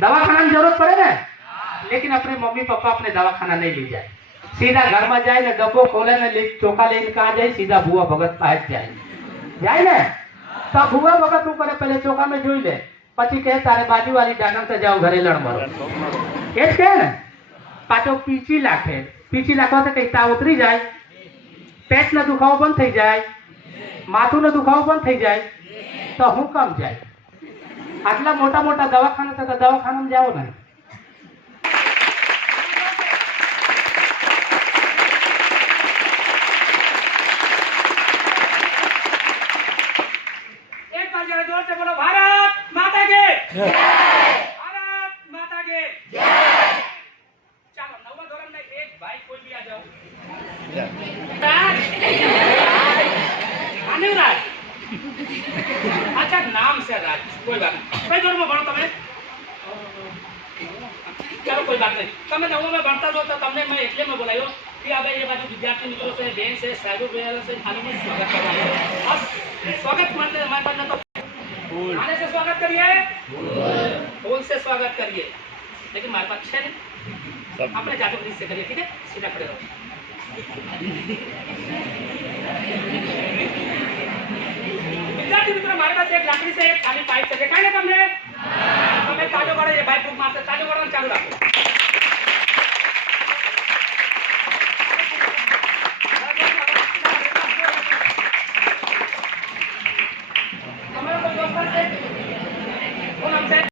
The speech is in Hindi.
दवाखाना में जरूरत पड़े ना, लेकिन अपने मम्मी पापा अपने दवाखाना नहीं ले जाए, सीधा घर में जाए ना, डब्बो खोले ना, चोखा लेने कहा जाए, सीधा बुआ भगत पास जाए ना, तो बुआ भगत तू करे पहले चोखा में जोई ले, पची कहे तारे बाजू वाली डाकन से जाओ घरे लड़ मरो, एक कहे ना पाचो पीची लाखे, पीची लाखवा से कहीं ताव उतरी जाए, पेट न दुखाव बंद थी जाए, माथू न दुखाव बंद थी जाए, तो हूँ कम जाए, आटला मोटा मोटा दवाखाना से तो दवाखाना में जाओ ना। एक बार जरा जोर से बोलो, भारत माता के जय, भारत माता के जय। चलो नौवा धोरण में एक भाई कोई भी आ जाओ, राज, अच्छा नाम से राज, कोई बात नहीं, कई जोर में भणो तमे, चलो कोई बात नहीं, तमे नौवा में भणता हो तो तमने मैं એટલે में बोलायो कि अब ये बाजू विद्यार्थी मित्रों से बहन से साहिबो बहन से खाली में स्वागत करवाओ, और स्वागत मानते हमारे पास तो आने से स्वागत करिए, फूल से स्वागत करिए, लेकिन हमारे पास है नहीं, अपने जादू गीत से करिए, ठीक है, सीधा खड़े रहो। विद्यार्थी मित्र हमारे पास एक लाकड़ी से एक खाली पाइप से देखा है ना तुमने, तो मैं ताजो बड़ा ये भाई फूक मारते ताजो बड़ा चालू रखो।